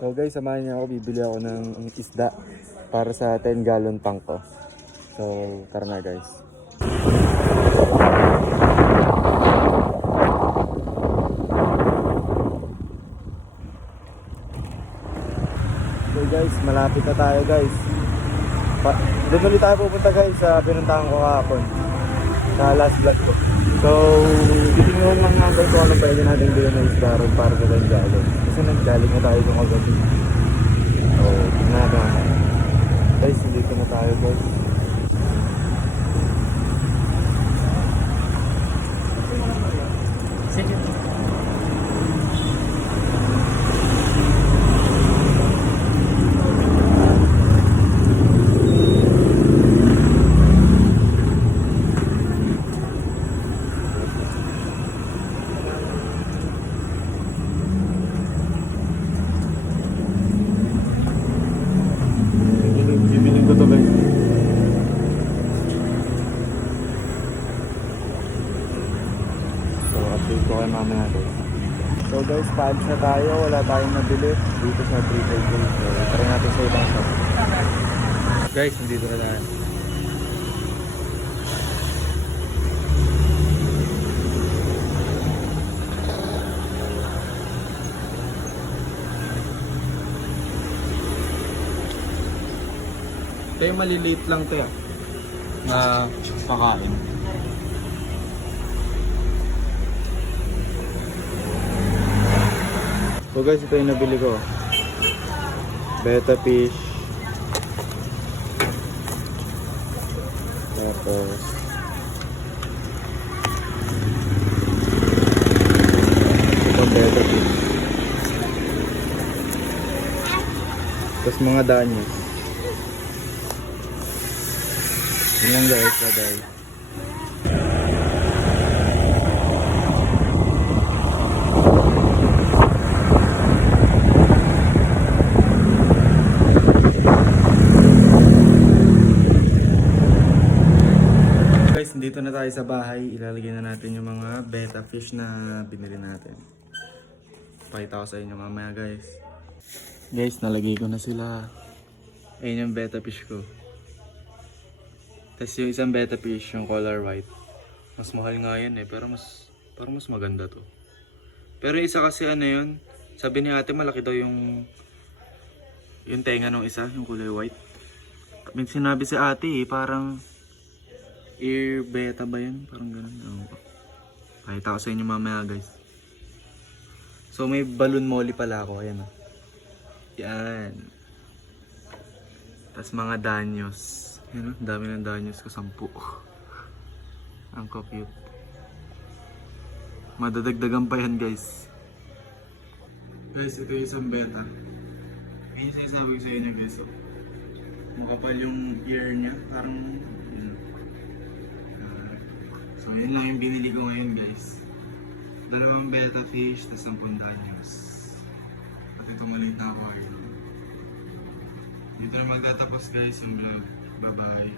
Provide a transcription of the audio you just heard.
So guys, samahan niyo ako, bibili ako ng isda para sa 10 gallon tank ko. So tara na guys. So guys, malapit na tayo guys. Doon ulit tayo pupunta guys sa pinuntahan ko kahapon. Sa last vlog ko. So, titingnan lang natin kung ano pwede natin bilhin ng isda ron para sa 10 gallon. Kasi naggaling na tayo kung kagabi. So, tingnan natin. Guys, dito na tayo guys. Sige. Bibiling ko to guys. So update ko kayo mamaya guys. So guys, paalis na tayo. Wala tayong nabili dito sa 3 days. So try natin sa ibang shop. Guys, nandito na tayo. Kaya maliliit lang to na pakain. So guys, ito yung nabili ko. Betta fish. Tapos ito betta fish. Tapos mga danyos. Yun lang guys, bye-bye. Guys, dito na tayo sa bahay. Ilalagay na natin yung mga betta fish na binili natin. Pakita ko sa inyo mamaya guys. Guys, nalagay ko na sila. Ayun yung betta fish ko. Tapos yung isang betta fish, yung color white. Mas mahal nga yan pero parang mas maganda to. Pero yung isa kasi ano yun, sabi ni ate malaki daw yung tenga ng isa, yung kulay white. May sinabi si ate parang ear betta ba yan? Parang ganun. Pakita ko sa inyo mamaya guys. So may balloon molly pala ako, ayan o. Yan. Tapos mga danyos. Yan o, dami ng danyos ko, 10. Ang cute. Madadagdagan pa yan guys. Guys, ito yung isang betta. Yan yung sinasabi ko sa inyo guys. So, makapal yung ear niya. Parang yun. So yun lang yung binili ko ngayon guys. 2 betta fish, tapos 10 danyos. At itong maliit na aquarium. Dito na magtatapos guys yung vlog. Bye bye.